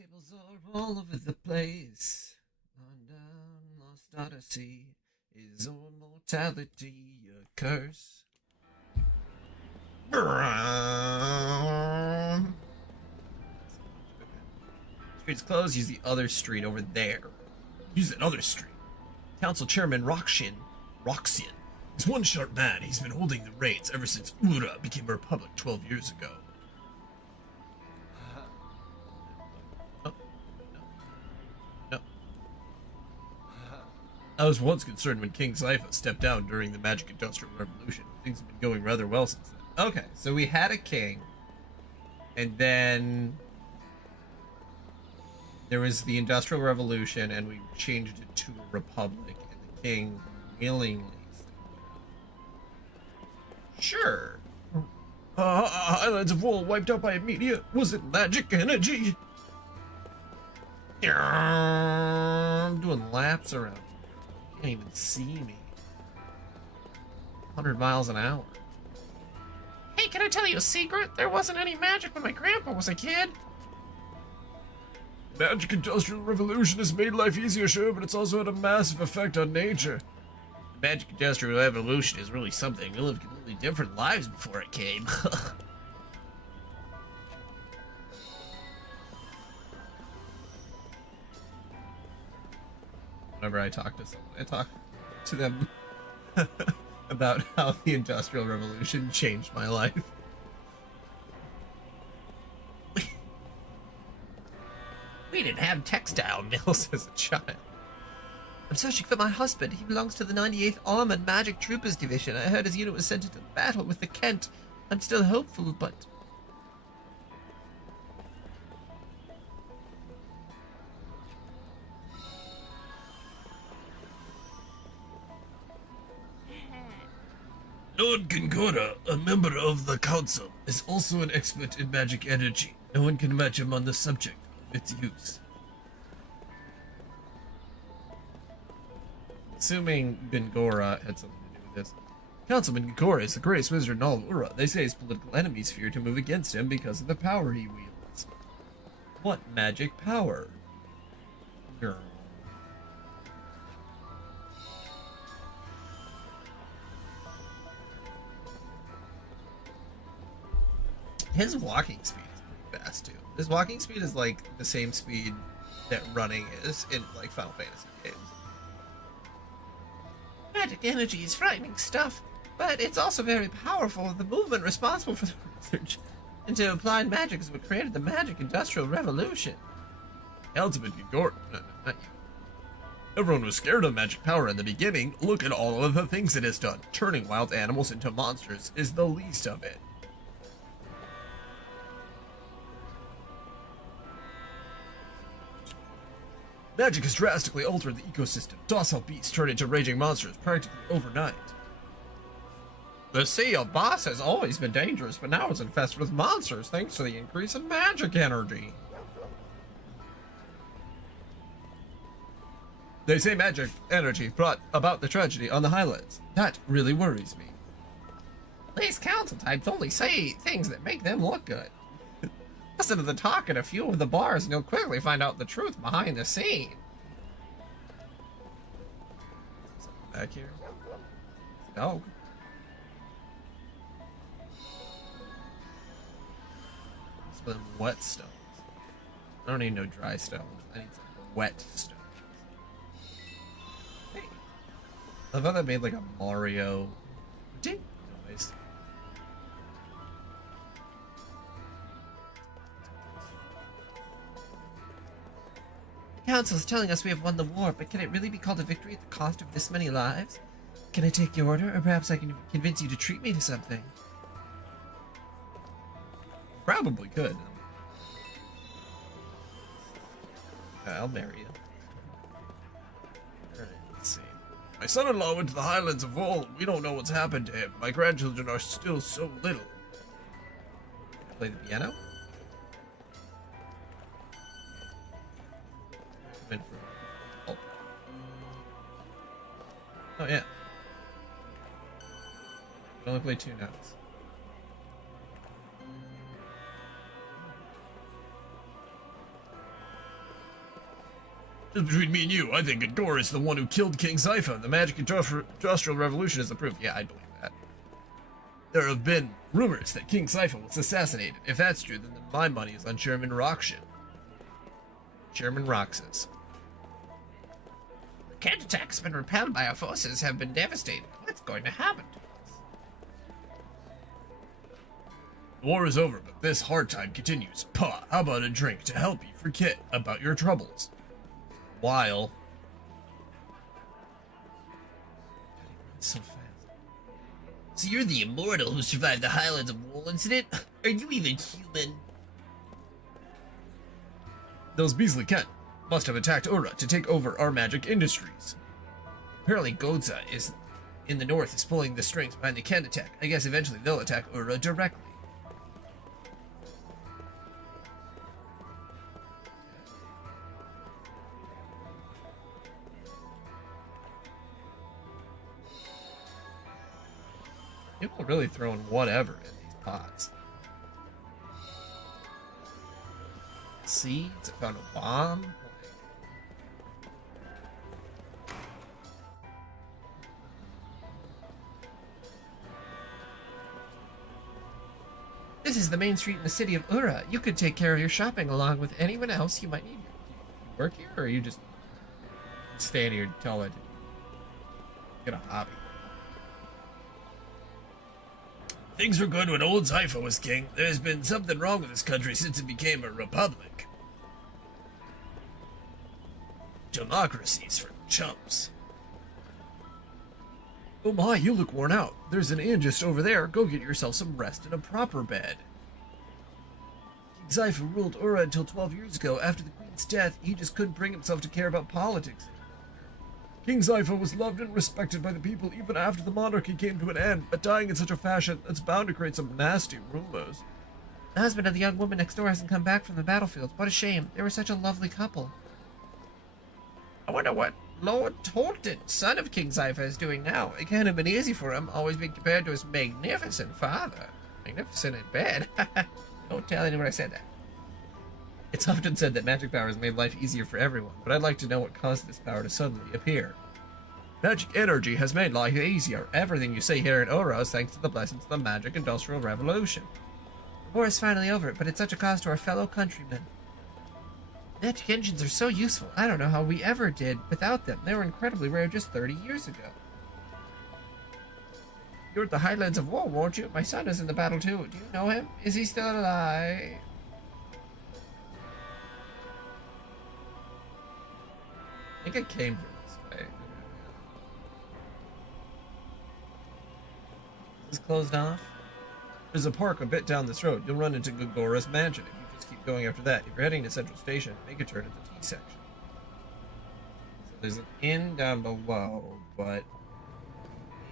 cables are all over the place. On down Lost Odyssey. Is immortality a curse? Street's closed. Use the other street over there. Use that other street. Council Chairman Roxian is one sharp man. He's been holding the reins ever since Ura became a republic 12 years ago. Oh, no. I was once concerned when King Sypha stepped down during the Magic Industrial Revolution. Things have been going rather well since then. Okay, so we had a king, and then there was the Industrial Revolution, and we changed it to a republic, and the king willingly stepped down. Sure. Islands of Wool wiped out by a meteor. Was it magic energy? I'm doing laps around. You can't even see me. 100 miles an hour. Hey, can I tell you a secret? There wasn't any magic when my grandpa was a kid. Magic Industrial Revolution has made life easier, sure, but it's also had a massive effect on nature. The Magic Industrial Revolution is really something. We lived completely different lives before it came. Whenever I talk to someone, I talk to them about how the Industrial Revolution changed my life. We didn't have textile mills as a child. I'm searching for my husband. He belongs to the 98th Armored Magic Troopers Division. I heard his unit was sent into battle with the Kent. I'm still hopeful, but... Lord Gingora, a member of the council, is also an expert in magic energy. No one can match him on the subject of its use. Assuming Gingora had something to do with this. Councilman Gingora is the greatest wizard in all of Ura. They say his political enemies fear to move against him because of the power he wields. What magic power? Girl. His walking speed is pretty fast too. His walking speed is like the same speed that running is in like Final Fantasy games. Magic energy is frightening stuff, but it's also very powerful. The movement responsible for the research into applied magic is what created the Magic Industrial Revolution. Councilman Gingora, no, not you. Everyone was scared of magic power in the beginning. Look at all of the things it has done. Turning wild animals into monsters is the least of it. Magic has drastically altered the ecosystem. Docile beasts turn into raging monsters practically overnight. The Sea of Boss has always been dangerous, but now it's infested with monsters thanks to the increase in magic energy. They say magic energy brought about the tragedy on the Highlands. That really worries me. These council types only say things that make them look good. Listen to the talk at a few of the bars and you'll quickly find out the truth behind the scene. Back here. Dog. Some wet stones. I don't need no dry stones. I need some wet stones. Hey. I thought that made like a Mario ding noise. The council is telling us we have won the war, but can it really be called a victory at the cost of this many lives? Can I take your order, or perhaps I can convince you to treat me to something? Probably could. I'll marry you. Alright, let's see. My son-in-law went to the Highlands of Wool. We don't know what's happened to him. My grandchildren are still so little. Play the piano? Oh. Oh yeah. I only play 2 notes. Just between me and you, I think Gore is the one who killed King Zypha. The magic industrial revolution is the proof. Yeah, I believe that. There have been rumors that King Zypha was assassinated. If that's true, then my money is on Chairman Roxon. Chairman Roxas. The counterattacks have been repelled by our forces have been devastating. What's going to happen to us? The war is over, but this hard time continues. Pa, how about a drink to help you forget about your troubles? While... So fast. So you're the immortal who survived the Highlands of Wool incident? Are you even human? Those Beasley Kent must have attacked Ura to take over our magic industries. Apparently Godza is in the north is pulling the strings behind the Kent attack. I guess eventually they'll attack Ura directly. People are really throwing whatever in these pots. Seeds, I found a bomb. This is the main street in the city of Ura. You could take care of your shopping along with anyone else you might need. You work here, or you just stand here until it get a hobby? Things were good when old Zypha was king. There's been something wrong with this country since it became a republic. Democracies for chumps. Oh my, you look worn out. There's an inn just over there. Go get yourself some rest in a proper bed. King Zypha ruled Ura until 12 years ago. After the queen's death, he just couldn't bring himself to care about politics. King Zypha was loved and respected by the people even after the monarchy came to an end, but dying in such a fashion that's bound to create some nasty rumors. The husband of the young woman next door hasn't come back from the battlefield. What a shame. They were such a lovely couple. I wonder what Lord Tolton, son of King Zypha, is doing now. It can't have been easy for him, always being compared to his magnificent father. Magnificent in bed. Don't tell anyone I said that. It's often said that magic power has made life easier for everyone, but I'd like to know what caused this power to suddenly appear. Magic energy has made life easier. Everything you see here in Ura is thanks to the blessings of the magic industrial revolution. The war is finally over, but it's such a cost to our fellow countrymen. Magic engines are so useful. I don't know how we ever did without them. They were incredibly rare just 30 years ago. You're at the Highlands of Wool, weren't you? My son is in the battle too. Do you know him? Is he still alive? I think I came from this way. Is this closed off? There's a park a bit down this road. You'll run into Gogora's mansion if you just keep going after that. If you're heading to Central Station, make a turn at the T section. So there's an inn down below, but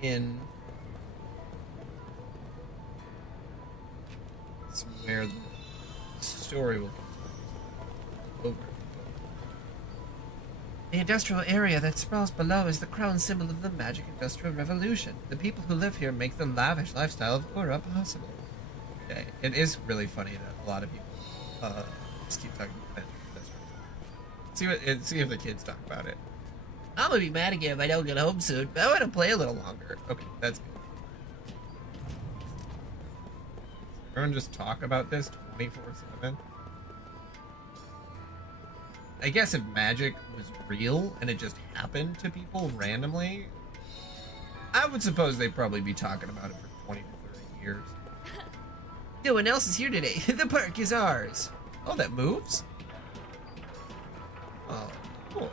in it's where the story will over. The industrial area that sprawls below is the crown symbol of the magic industrial revolution. The people who live here make the lavish lifestyle of Ura possible. Okay, it is really funny that a lot of people just keep talking about magic industrial. See if the kids talk about it. I'm gonna be mad again if I don't get home soon, but I want to play a little longer. Okay, that's good. Everyone just talk about this 24/7. I guess if magic was real and it just happened to people randomly, I would suppose they'd probably be talking about it for 20 to 30 years. No one else is here today. The park is ours. Oh, that moves? Oh, cool.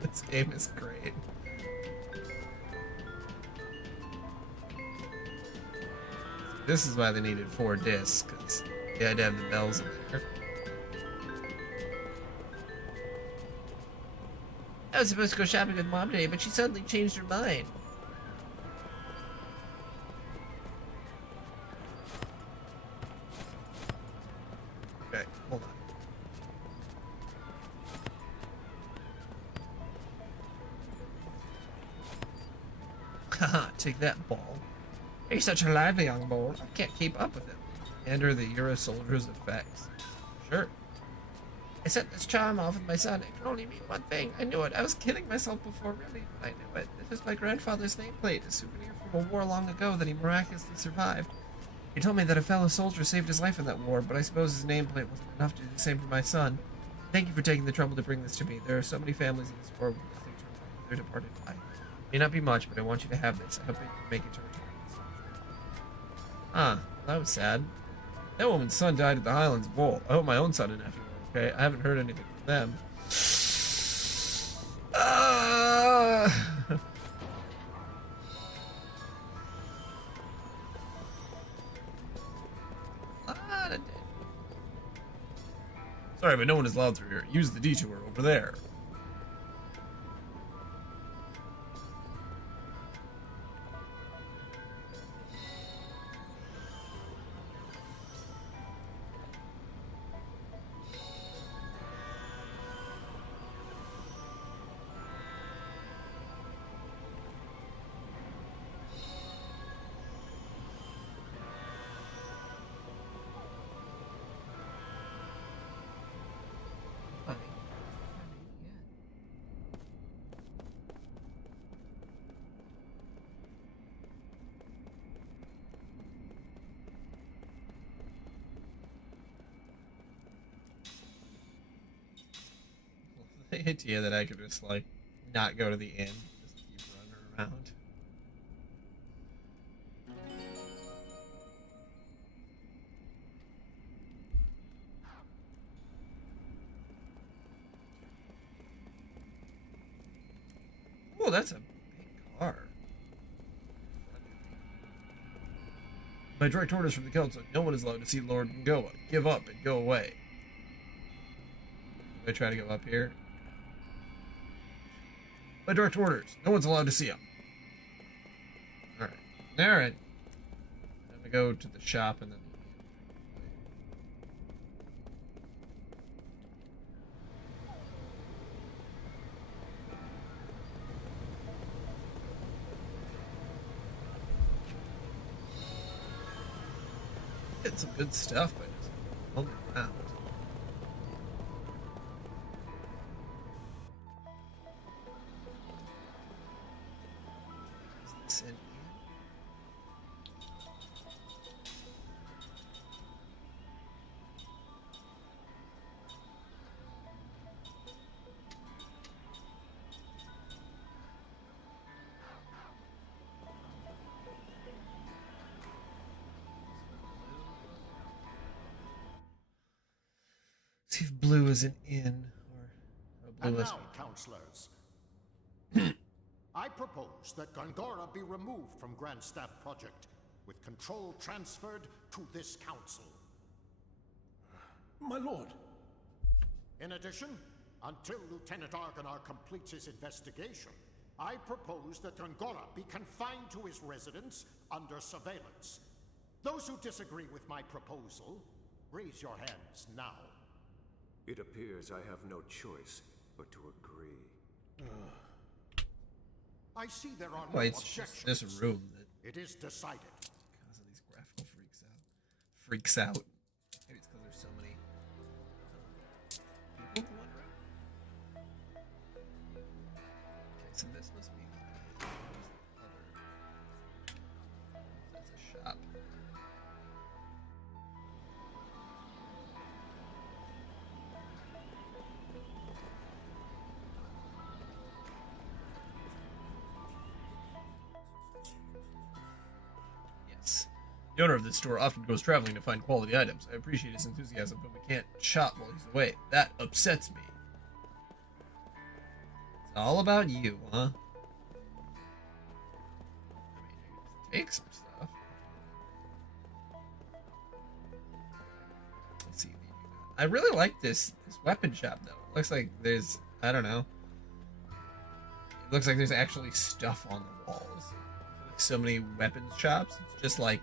This game is great. This is why they needed 4 discs, because they had to have the bells in there. I was supposed to go shopping with Mom today, but she suddenly changed her mind. Okay, hold on. Haha, take that, ball. You're such a lively young bull. I can't keep up with him. Hand her the Euro Soldier's effects. Sure. I set this charm off with my son. It can only mean one thing. I knew it. I was kidding myself before, really, but I knew it. This is my grandfather's nameplate, a souvenir from a war long ago that he miraculously survived. He told me that a fellow soldier saved his life in that war, but I suppose his nameplate wasn't enough to do the same for my son. Thank you for taking the trouble to bring this to me. There are so many families in this war with nothing to remember their departed by. May not be much, but I want you to have this. I hope that you can make it to return this soldier. Ah, that was sad. That woman's son died at the Highlands Bowl. I hope my own son and nephew are okay. I haven't heard anything from them. Sorry, but no one is allowed through here. Use the detour over there. The idea that I could just, like, not go to the end, just keep running around. Oh, that's a big car. By direct orders from the council, no one is allowed to see Lord Ngoa. Give up and go away. Do I try to go up here? By direct orders, no one's allowed to see him. Alright. Alright. Then we go to the shop and then... Get some good stuff by just rolling around. Is this in see if blue is an inn or blue And must now, be. councillors, I propose that Gongora be removed from Grand Staff Project, with control transferred to this council. My lord. In addition, until Lieutenant Argonar completes his investigation, I propose that Gongora be confined to his residence under surveillance. Those who disagree with my proposal, raise your hands now. It appears I have no choice but to agree. I see there are no Well, it's objections. just this room that It is decided. causes these graphical freaks out. Maybe it's because there's so many people in one room. Okay, so this must be the other. That's a shop. Yes. The owner of this store often goes traveling to find quality items. I appreciate his enthusiasm, but we can't shop while he's away. That upsets me. It's all about you, huh? I mean, I can take some stuff. Let's see. I really like this weapon shop, though. It looks like there's, I don't know. It looks like there's actually stuff on the walls. Like so many weapons shops. It's just like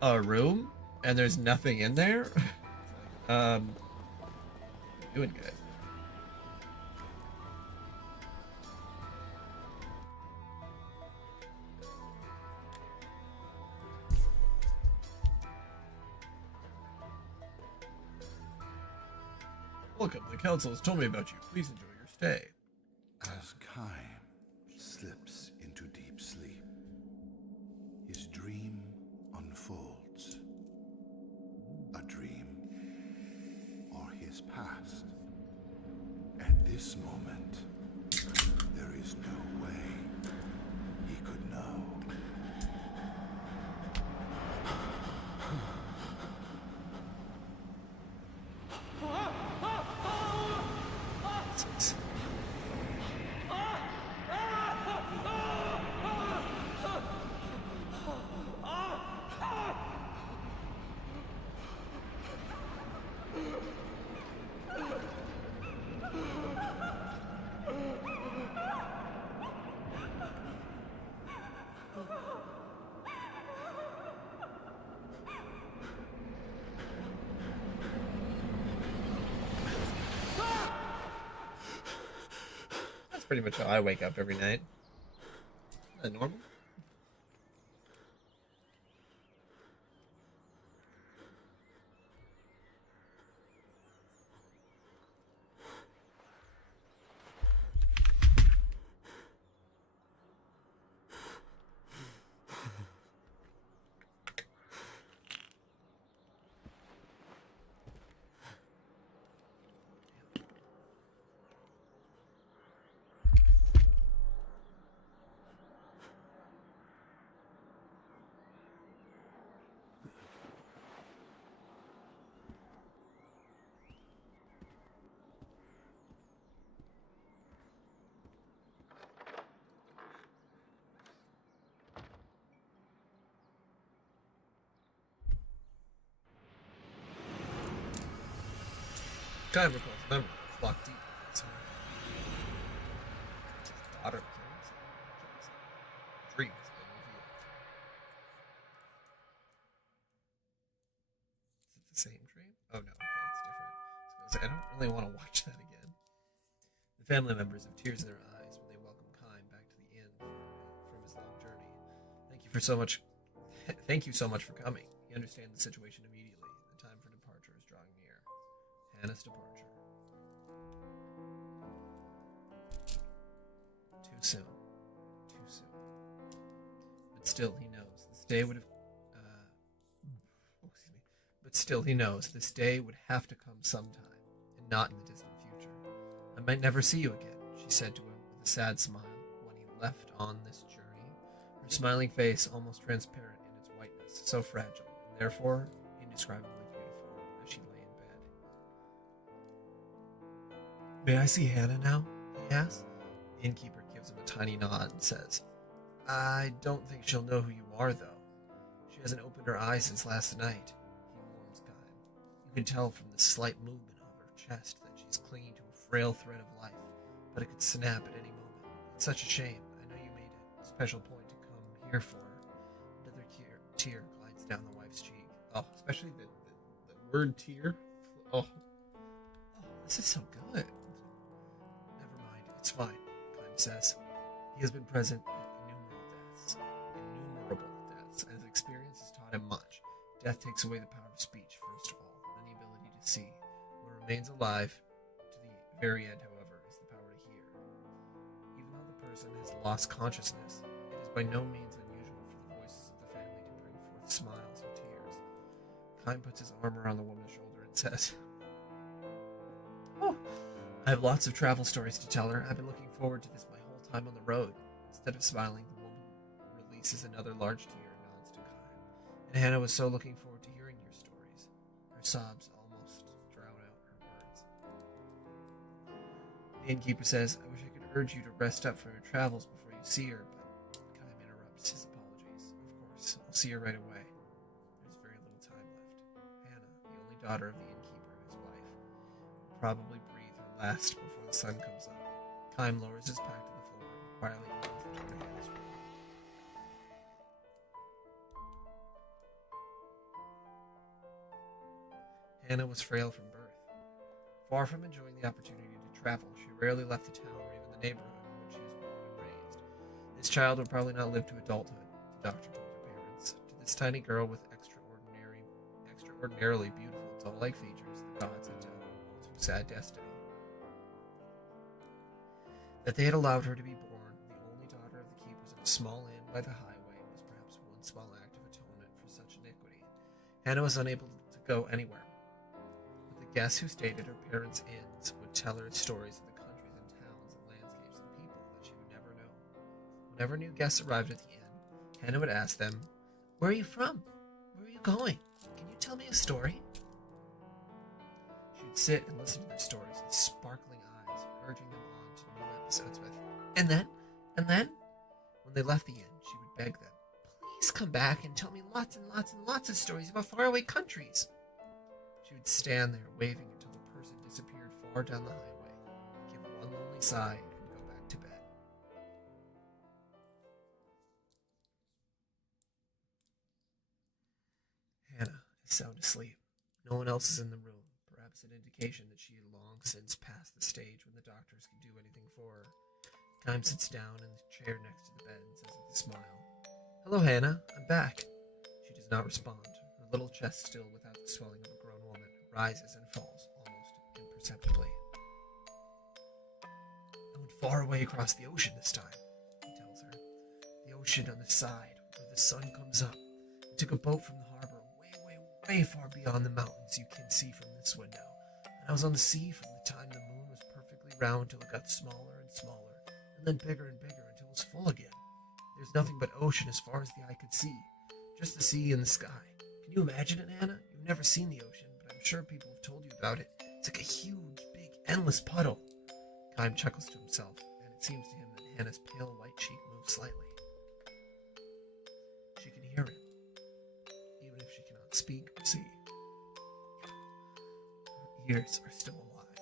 a room, and there's nothing in there. What are you doing, guys? Welcome. The council has told me about you. Please enjoy your stay. As Kaim slips into deep sleep, his dream unfolds. A dream or his past. At this moment, there is no way he could know. That's pretty much how I wake up every night. Isn't that normal? Kind of recalls memory of locked deep in his heart. His daughter kills him. Dream has been revealed. Is it the same dream? Oh no, okay, it's different. So I don't really want to watch that again. The family members have tears in their eyes when they welcome Kime back to the inn from his long journey. Thank you so much for coming. You understand the situation immediately. The time for departure is drawing near. Hannah's departure. Too soon. Too soon. But still, he knows this day would have. Excuse me. But still, he knows this day would have to come sometime, and not in the distant future. I might never see you again, she said to him with a sad smile when he left on this journey. Her smiling face almost transparent in its whiteness, so fragile, and therefore indescribably beautiful as she lay in bed. May I see Hannah now? He asks. The innkeeper gives him a tiny nod and says, I don't think she'll know who you are, though. She hasn't opened her eyes since last night, he warns Kime. You can tell from the slight movement of her chest that she's clinging to a frail thread of life, but it could snap at any moment. It's such a shame. I know you made a special point to come here for her. Another tear glides down the wife's cheek. Oh, especially the word tear. Oh, this is so good. Never mind, it's fine, Kime says. He has been present at innumerable deaths, and his experience has taught him much. Death takes away the power of speech, first of all, and the ability to see. What remains alive to the very end, however, is the power to hear. Even though the person has lost consciousness, it is by no means unusual for the voices of the family to bring forth smiles or tears. Kime puts his arm around the woman's shoulder and says, Oh, I have lots of travel stories to tell her. I've been looking forward to this my whole time on the road. Instead of smiling, the woman releases another large tear and nods to Kime. And Hannah was so looking forward to hearing your stories. Her sobs almost drown out her words. The innkeeper says, I wish I could urge you to rest up from your travels before you see her, but Kime interrupts his apologies. Of course, I'll see her right away. There's very little time left. Hannah, the only daughter of the innkeeper and his wife, will probably breathe her last before the sun comes up. Kime lowers his pack to the floor and quietly opens the door to Hannah's room. Hannah was frail from birth. Far from enjoying the opportunity to travel, she rarely left the town or even the neighborhood in which she was born and raised. This child would probably not live to adulthood, the doctor told her parents. To this tiny girl with extraordinarily beautiful doll-like features, the gods had dealt all too sad destiny. That they had allowed her to be born, the only daughter of the keepers of a small inn by the highway, was perhaps one small act of atonement for such iniquity. Hannah was unable to go anywhere, but the guests who stayed at her parents' inns would tell her stories of the countries and towns and landscapes and people that she would never know. Whenever new guests arrived at the inn, Hannah would ask them, "Where are you from? Where are you going? Can you tell me a story?" She would sit and listen to their stories with sparkling eyes, urging them on to new episodes with, and then, when they left the inn, she would beg them, "Please come back and tell me lots and lots and lots of stories about faraway countries." She would stand there waving until the person disappeared far down the highway, give one lonely sigh, and go back to bed. Hannah is sound asleep. No one else is in the room, perhaps an indication that she had long since passed the stage when the doctors could do anything for her. Kime sits down in the chair next to the bed and says with a smile, "Hello, Hannah. I'm back." She does not respond. Her little chest, still without the swelling of a grown woman, rises and falls almost imperceptibly. "I went far away across the ocean this time," he tells her. "The ocean on the side, where the sun comes up. I took a boat from the harbor way far beyond the mountains you can see from this window. And I was on the sea from the time the moon was perfectly round till it got smaller and smaller, and then bigger and bigger until it was full again. There's nothing but ocean as far as the eye could see, just the sea and the sky. Can you imagine it, Hannah? You've never seen the ocean, but I'm sure people have told you about it. It's like a huge, big, endless puddle." Kime chuckles to himself, and it seems to him that Hannah's pale white cheek moves slightly. She can hear him, even if she cannot speak or see. Her ears are still alive.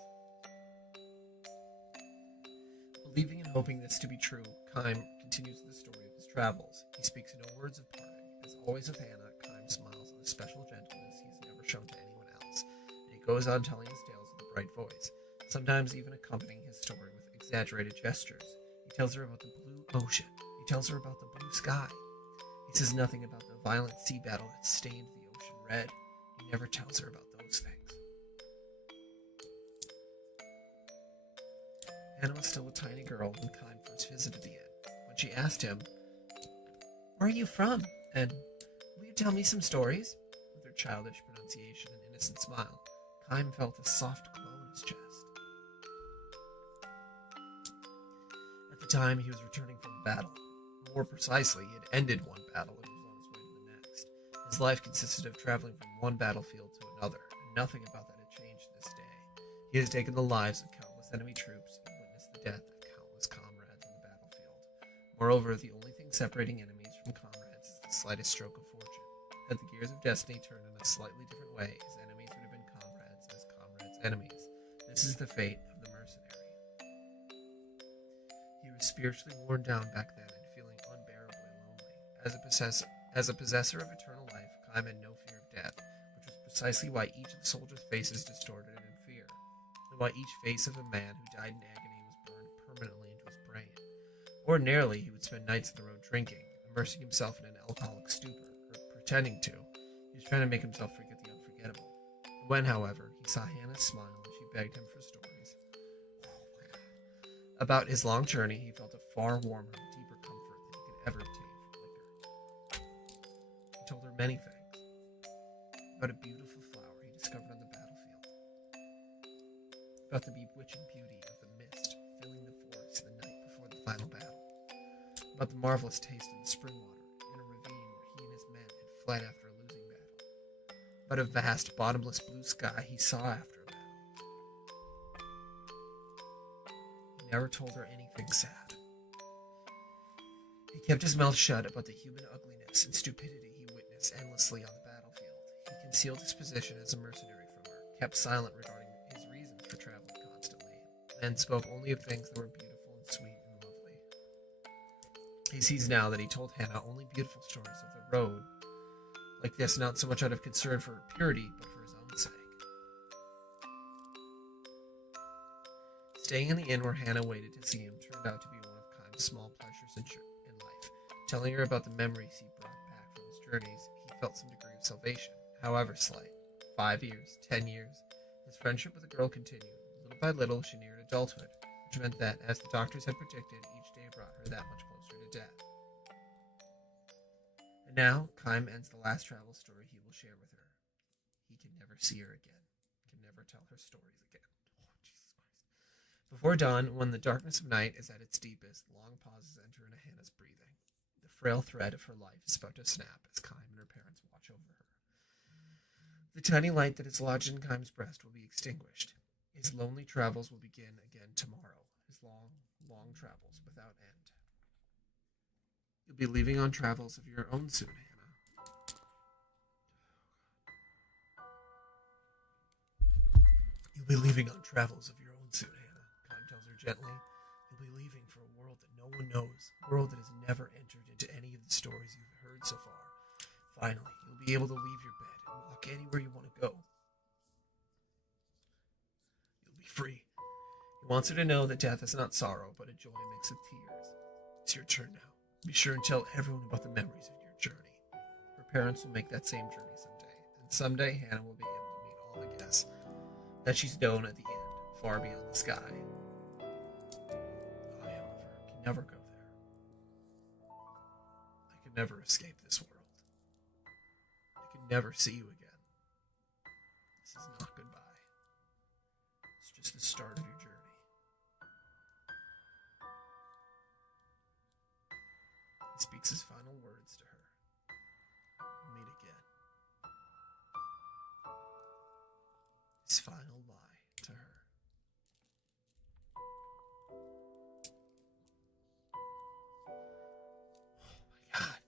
Believing and hoping this to be true, Kime continues the story of his travels. He speaks no words of parting. As always with Hannah, Kime smiles with a special gentleness he has never shown to anyone else, and he goes on telling his tales with a bright voice, sometimes even accompanying his story with exaggerated gestures. He tells her about the blue ocean. He tells her about the blue sky. He says nothing about the violent sea battle that stained the ocean red. He never tells her about those things. Hannah was still a tiny girl when Kime first visited the inn. When she asked him, "Where are you from? And will you tell me some stories?" with her childish pronunciation and innocent smile, Kime felt a soft glow in his chest. At the time, he was returning from a battle. More precisely, he had ended one battle and was on his way to the next. His life consisted of traveling from one battlefield to another, and nothing about that had changed to this day. He has taken the lives of countless enemy troops and witnessed the death of countless comrades on the battlefield. Moreover, the only thing separating enemies from comrades is the slightest stroke of fortune. Had the gears of destiny turned in a slightly different way, his enemies would have been comrades, and his comrades' enemies. This is the fate of the mercenary. He was spiritually worn down back then and feeling unbearably lonely. As a possessor of eternal life, Kime had no fear of death, which was precisely why each of the soldiers' faces distorted in fear, and why each face of a man who died in agony was burned permanently into his brain. Ordinarily, he would spend nights on the road drinking, immersing himself in an alcoholic stupor, or pretending to. He was trying to make himself forget the unforgettable. When, however, he saw Hannah smile and she begged him for stories about his long journey, he felt a far warmer and deeper comfort than he could ever obtain from liquor. He told her many things. About a beautiful flower he discovered on the battlefield. About the bewitching beauty of the mist filling the forest the night before the final battle. About the marvelous taste of the spring water in a ravine where he and his men had fled after a losing battle. About a vast, bottomless blue sky he saw after a battle. He never told her anything sad. He kept his mouth shut about the human ugliness and stupidity he witnessed endlessly on the battlefield. He concealed his position as a mercenary from her, kept silent regarding his reasons for traveling constantly, and spoke only of things that were beautiful and sweet and lovely. He sees now that he told Hannah only beautiful stories of the road, like this, not so much out of concern for her purity, but for his own sake. Staying in the inn where Hannah waited to see him turned out to be one of Kime's small pleasures in life. Telling her about the memories he brought back from his journeys, he felt some degree of salvation, however slight. 5 years, 10 years, His friendship with the girl continued. Little by little, she neared adulthood, which meant that, as the doctors had predicted, each day brought her that much closer to death. And now, Kym ends the last travel story he will share with her. He can never see her again, can never tell her stories again. Oh, Jesus Christ. Before dawn, when the darkness of night is at its deepest, long pauses enter into Hannah's breathing. The frail thread of her life is about to snap as Kym and her parents watch over her. The tiny light that is lodged in Kym's breast will be extinguished. His lonely travels will begin again tomorrow. His long, long travels without end. You'll be leaving on travels of your own soon, Hannah. You'll be leaving on travels of your own soon, Hannah, Kym tells her gently. You'll be leaving for a world that no one knows, a world that has never entered into any of the stories you've heard so far. Finally, you'll be able to leave your bed and walk anywhere you want to go. You'll be free. He wants her to know that death is not sorrow, but a joy mixed with tears. It's your turn now. Be sure and tell everyone about the memories of your journey. Her parents will make that same journey someday, and someday Hannah will be able to meet all the guests that she's known at the end, far beyond the sky. I, however, can never go there. I can never escape this world. I can never see you again. This is not goodbye. It's just the start of your journey. He speaks his final words to her. We'll meet again. His final lie to her. Oh my God.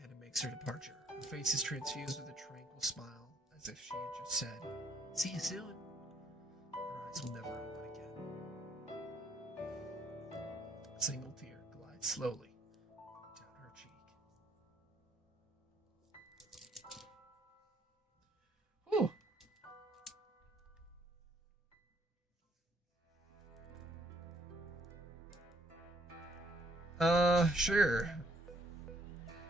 Hannah makes her departure. Her face is transfused with a tranquil smile, as if she had just said, "See you soon." Her eyes will never open again. A single tear glides slowly down her cheek. Whew. Sure.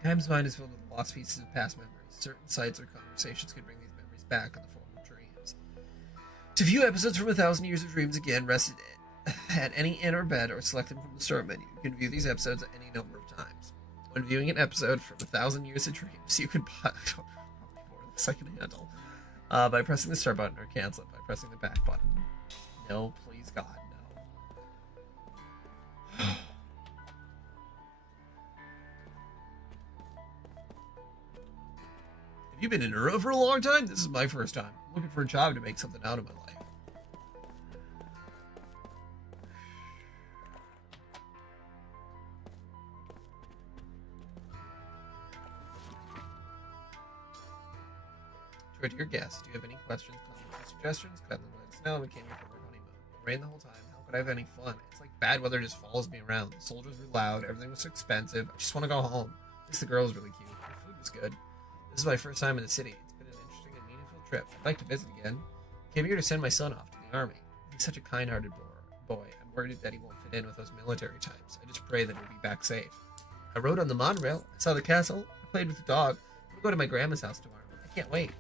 Kym's mind is filled with lost pieces of past memories. Certain sights or conversations could bring these memories back in the form of dreams. To view episodes from 1,000 Years of Dreams again, rest at any inn or bed or select them from the start menu. You can view these episodes at any number of times. When viewing an episode from 1,000 Years of Dreams, you can buy more than I can handle by pressing the start button, or cancel it by pressing the back button. No, please God, no. Have you been in Ura for a long time? This is my first time. I'm looking for a job to make something out of my life. To our dear guests, do you have any questions, comments, or suggestions? Kindly let us know. We came here for our honeymoon. It rained the whole time. How could I have any fun? It's like bad weather just follows me around. The soldiers were loud. Everything was expensive. I just want to go home. At least the girl was really cute. The food was good. This is my first time in the city. It's been an interesting and meaningful trip. I'd like to visit again. I came here to send my son off to the army. He's such a kind-hearted boy. I'm worried that he won't fit in with those military types. I just pray that he'll be back safe. I rode on the monorail. I saw the castle. I played with the dog. I'm going to go to my grandma's house tomorrow. I can't wait.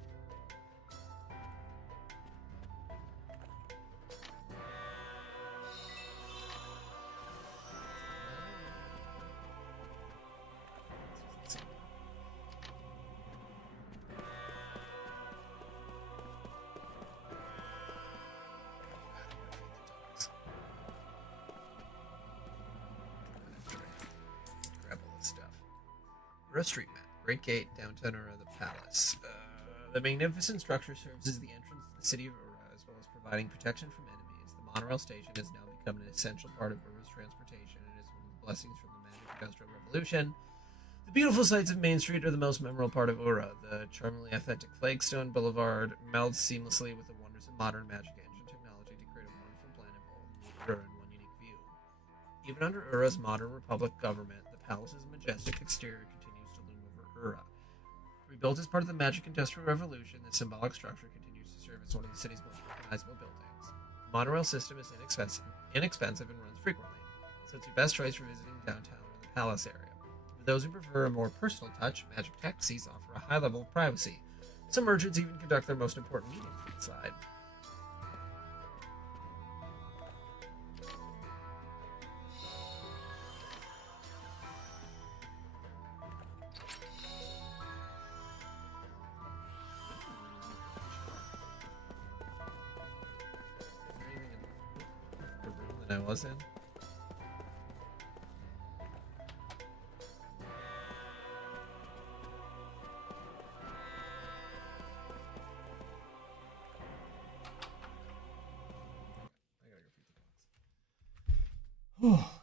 Ura Street Map. Great Gate, downtown Ura, the palace. The magnificent structure serves as the entrance to the city of Ura, as well as providing protection from enemies. The monorail station has now become an essential part of Ura's transportation and is one of the blessings from the Magic Industrial Revolution. The beautiful sights of Main Street are the most memorable part of Ura. The charmingly authentic flagstone boulevard melds seamlessly with the wonders of modern magic engine technology to create a wonderful blend of old and new Ura in one unique view. Even under Ura's modern republic government, the palace's majestic exterior continues to loom over Ura. Rebuilt as part of the Magic Industrial Revolution, the symbolic structure continues to serve as one of the city's most recognizable buildings. The monorail system is inexpensive and runs frequently, so it's your best choice for visiting downtown or the palace area. For those who prefer a more personal touch, Magic Taxis offer a high level of privacy. Some merchants even conduct their most important meetings inside. Is there anything in the room that I was in? I gotta go feed the dogs. Oh,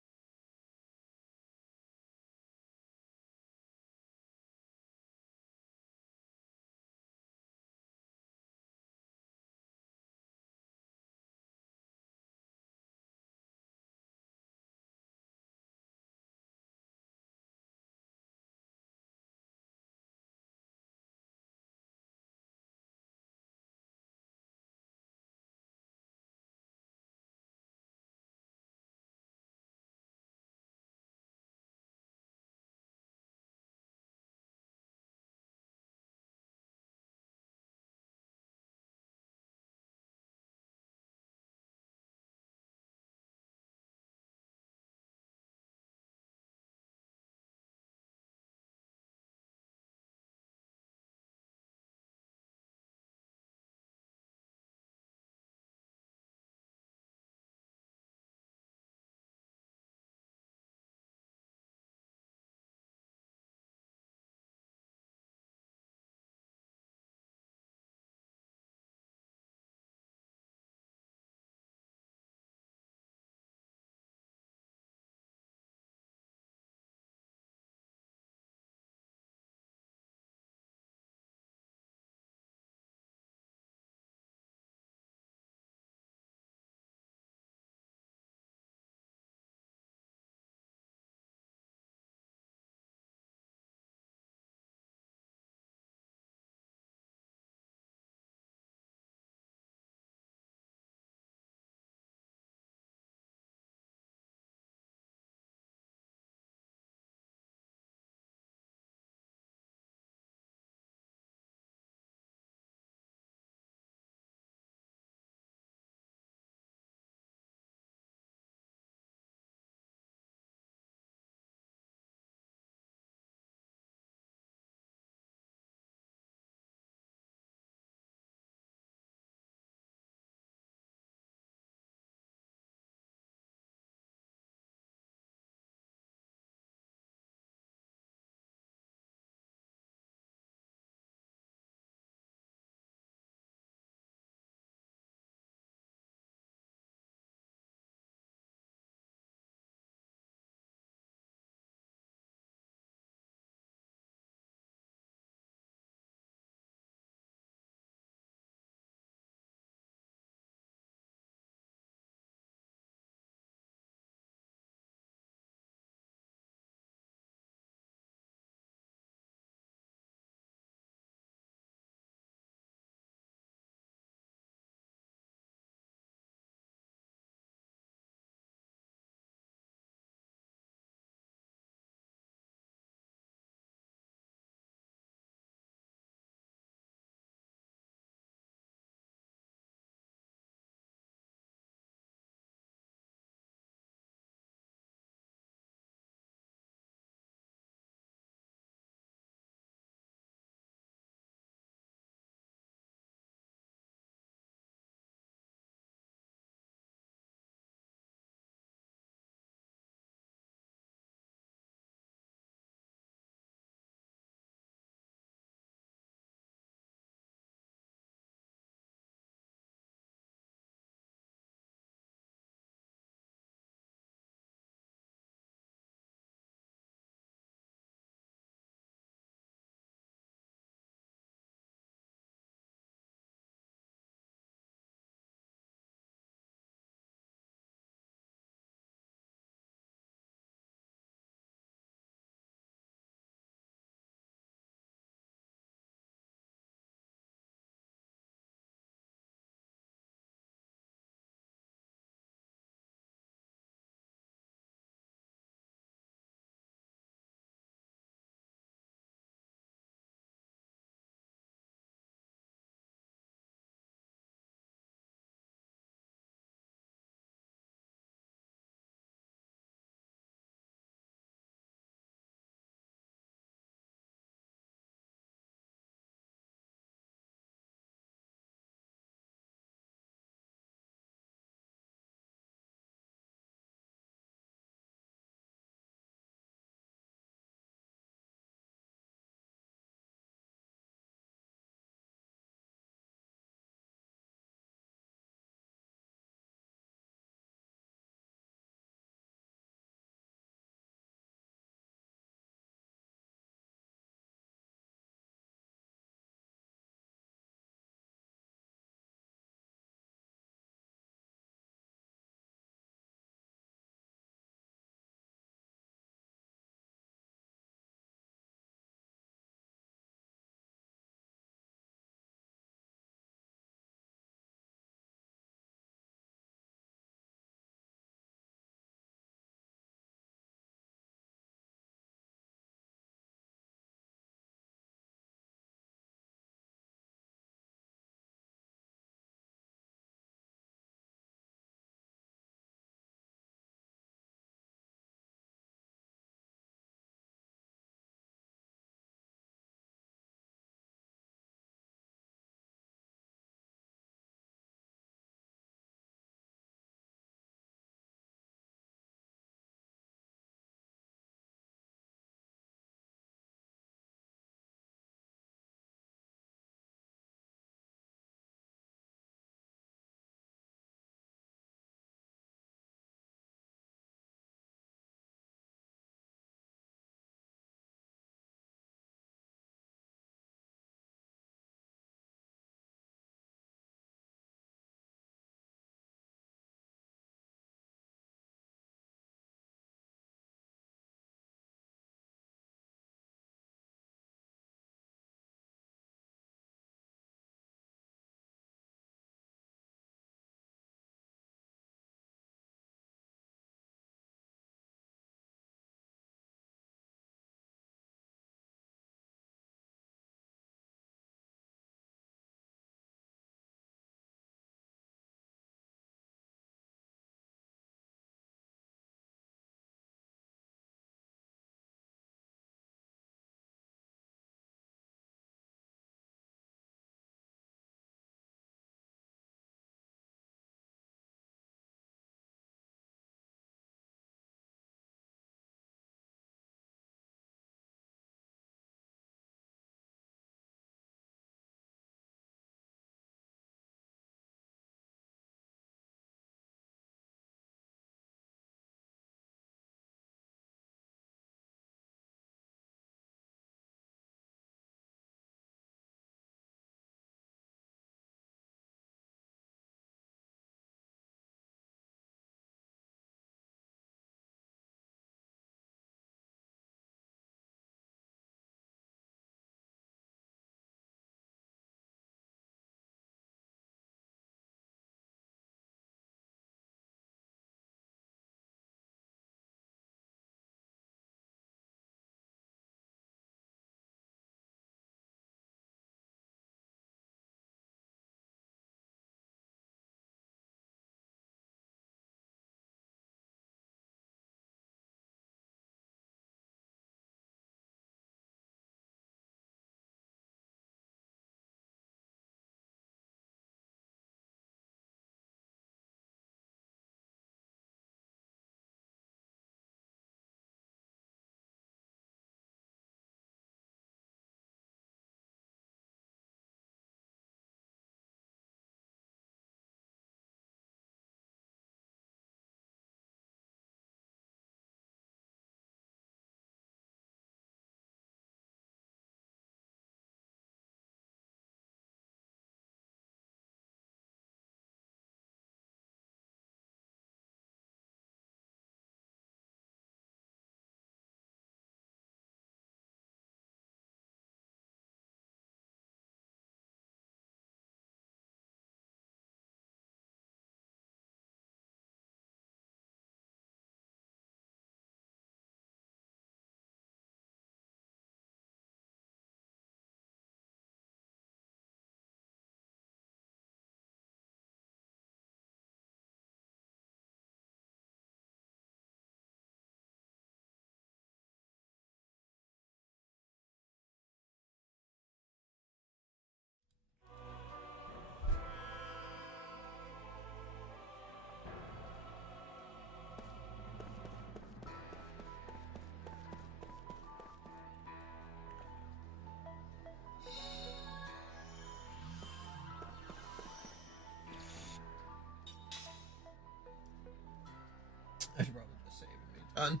done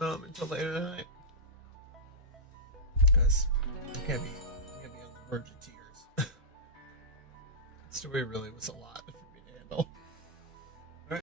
until later tonight. Because I can't be on the verge of tears. That story really was a lot.